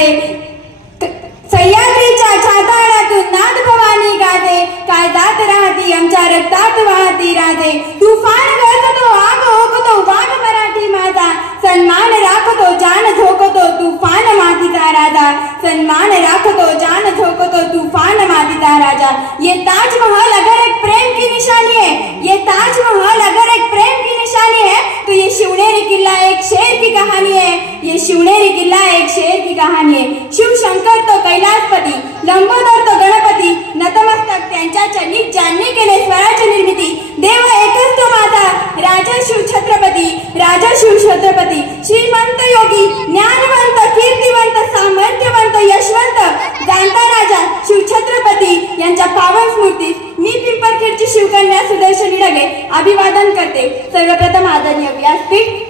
गाजे, सह्याद्रीच्या छाताडातून नाद भवानी गाजे, काय जात राहती आमच्या रक्तात वाहती राजे. तुफान गरजतो आग ओकतो वाघ मराठी माझा, सन्मान राखतो जान झोकतो तुफान मातीचा राजा, सन्मान राखतो जान झोकतो तुफान मातीचा राजा. ये ताजमहल अगर एक प्रेम की निशानी है, ये ताजमहल अगर एक प्रेम की निशानी है, तो ये शिवनेरी किल्ला एक शेर की कहानी है, ये शिवनेरी किल्ला एक शेर की कहानी है. शिव शंकर तो कैलासपती, लंबोदर तो गणपती, नतमस्तक त्यांच्या चरणी ज्यांनी केले स्वराज्य निर्मिती. देव एकच तो माझा राजा शिव छत्रपती, राजा शिव छत्रपती. श्रीमंत योगी, ज्ञानवंत, कीर्तिवंत, सामर्थ्यवंत, यशवंत, जाणता राजा शिव छत्रपती यांच्या पावन स्मृतीस मी पिंपरखेडची शिवकन्या सुदर्शनी ढगे अभिवादन करते. सर्वप्रथम आदरणीय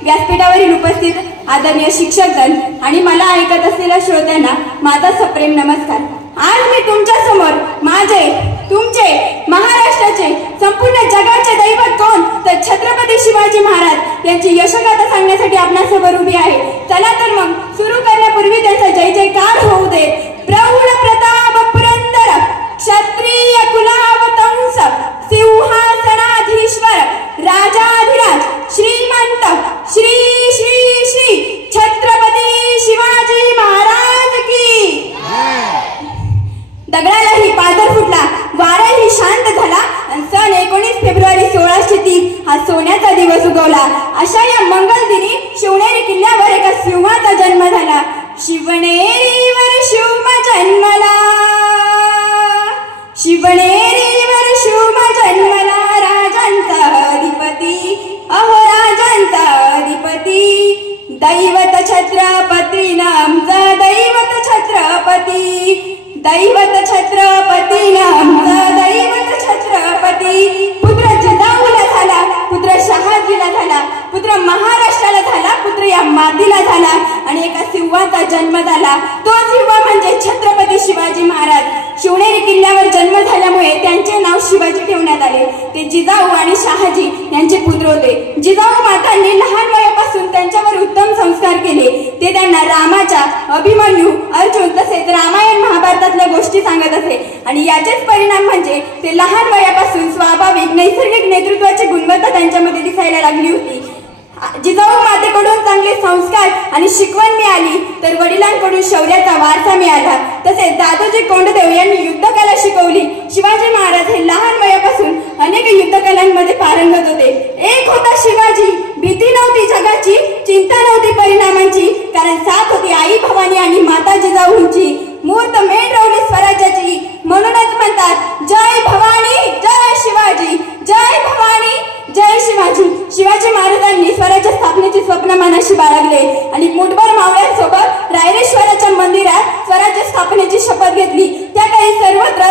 व्यासपीठावरील उपस्थित आदरणीय शिक्षकगण आणि मला ऐकत असलेल्या श्रोत्यांना माझा सप्रेम नमस्कार. आज मी तुमच्या समोर माझे, तुमचे, महाराष्ट्राचे, संपूर्ण जगाचे दैवत कोण तर छत्रपती शिवाजी महाराज यांची यशगाथा सांगण्यासाठी आपणासमोर उभी आहे. चला तर मग सुरू करण्यापूर्वी त्यांचा जय जयकार होऊ दे. प्रौढ प्रताप पुरंदर क्षत्रिय कुलावतंस सिंहासनाधीश्वर राजाधिराज श्रीमंत श्री श्री श्री छत्रपती शिवाजी महाराज की. दगडालाही पादर फुटला, वाराही शांत झाला, सन 19 फेब्रुवारी 1630 हा सोन्याचा दिवस उगवला. अशा या मंगल दिनी शिवनेरी किल्ल्यावर एका सिंहाचा जन्म झाला. शिवनेरीवर शिव जन्मला, शिवनेरीवर शिव जन्मला, राजांचा अधिपती, अहो राजांचा अधिपती. दैवत छत्रपती नामचा, दैवत छत्रपती, दैवत छत्रपती नामचा, दैवत छत्रपती. पुत्र जिजाऊला झाला, पुत्र शहाजीला झाला, पुत्र महाराष्ट्राला झाला, पुत्र या मातीला झाला आणि एका सिंहाचा जन्म झाला. तो सिंह म्हणजे छत्रपती शिवाजी महाराज. शिवनेरी किल्ल्यावर जन्म झाल्यामुळे त्यांचे नाव शिवाजी ठेवण्यात आले. ते जिजाऊ आणि शहाजी यांचे पुत्र होते. जिजाऊ मातांनी लहान वयापासून त्यांच्यावर उत्तम संस्कार केले. ते त्यांना रामाच्या, अभिमन्यू, अर्जुन तसेच रामायण महाभारतातल्या गोष्टी सांगत असे आणि याचेच परिणाम म्हणजे ते लहान वयापासून स्वाभाविक नैसर्गिक नेतृत्वाची गुणवत्ता त्यांच्यामध्ये दिसायला लागली होती. जिजाऊ मातेकडून चांगले संस्कार आणि शिकवण मिळाली तर वडिलांकडून शौर्याचा वारसा मिळाला. तसेच दादोजी कोंडदेव यांनी युद्धकला शिकवली. शिवाजी महाराज हे लहान वयापासून अनेक युद्धकलांमध्ये पारंगत होते. एक होता शिवाजी, भीती नव्हती जगाची, चिंता नव्हती परिणामांची, कारण साथ होती आई भवानी आणि माता जिजाऊंची. मूर्त मेढ रोवली स्वराज्याची, म्हणूनच म्हणतात जय भवानी जय शिवाजी, जय भवानी जय शिवाजी. शिवाजी महाराजांनी स्वराज्य स्थापनेचे स्वप्न मनाशी बाळगले आणि मुठभर मावळ्यांसोबत रायरेश्वराच्या मंदिरात स्वराज्य स्थापनेची शपथ घेतली. त्या काही सर्वत्र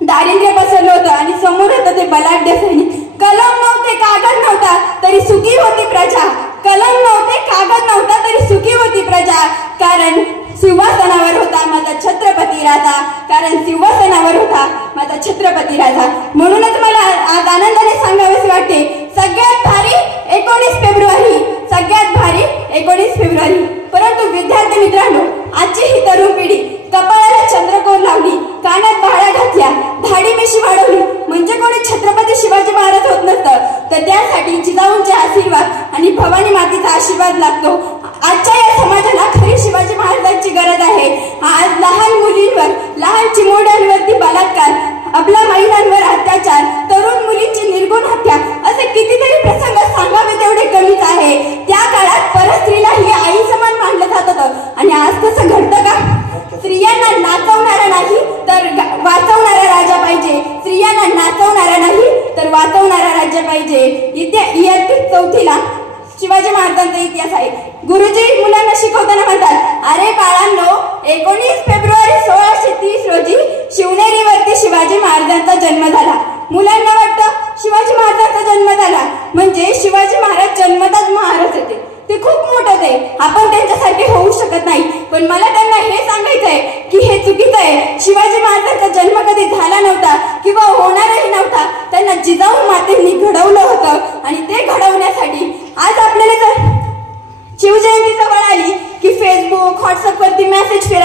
दारिद्र्य पसरलं होतं आणि समोर होतं ते बलाढ्य सैनिक. कलम नव्हते, कागद नव्हता तरी सुखी होती प्रजा, कलम नव्हते, कागद नव्हता तरी सुखी होती प्रजा. कारण सिंहासनावर होता माझा छत्रपती राजा, कारण सिंहासनावर होता माझा छत्रपती राजा. म्हणूनच मला आज आनंदाने सांगावेसे वाटते, सगळ्यात भारी 19 फेब्रुवारी, सगळ्यात भारी 19 फेब्रुवारी. परंतु विद्यार्थी मित्रांनो, आजची ही तरुण पिढी कपाळाला चंद्रकोर लावली, कानात बाळा घातल्या, धाडी मिशी वाढवली म्हणजे कोणी छत्रपती शिवाजी महाराज होत नसतं. तर त्यासाठी जिजाऊंचे आशीर्वाद आणि भवानी मातेचा आशीर्वाद लागतो. आजच्या या समाजाला खरी शिवाजी महाराजांची गरज आहे. आज लहान मुलींवर, लहान चिमुरड्यांवरती बलात्कार, आपल्या महिलांवर अत्याचार, तरुण मुलींची निर्गुण हत्या, असे कितीतरी प्रसंग सांगावे तेवढे कमीच आहे. त्या काळात परस्त्रीला ही आई समान मानलं जात होतं आणि आज तसं घडतं का? स्त्रियांना नाचवणारा नाही तर वाचवणारा राजा पाहिजे, स्त्रियांना नाचवणारा नाही तर वाचवणारा राज्य पाहिजे. इयत्ता 4थीला शिवाजी महाराजांचा इतिहास आहे. गुरुजी मुलांना शिकवताना म्हणतात, अरे बाळांनो, 19 फेब्रुवारी 1630 रोजी शिवनेरीवरती शिवाजी महाराजांचा जन्म झाला. मुलांना वाटतं शिवाजी महाराजांचा जन्म झाला म्हणजे शिवाजी महाराज जन्मताच महाराज होते, ते खूप मोठं ते, आपण त्यांच्यासारखे होऊ शकत नाही. पण मला त्यांना हे सांगायचंय की हे चुकीचं आहे. शिवाजी महाराजांचा जन्म कधी झाला नव्हता किंवा होणारही नव्हता. त्यांना जिजाऊ मातेंनी घडवलं होतं आणि ते घडवण्यासाठी आज आपल्याला जर शिवजयंती जवळ आली की फेसबुक, व्हॉट्सअपवर वरती मेसेज केला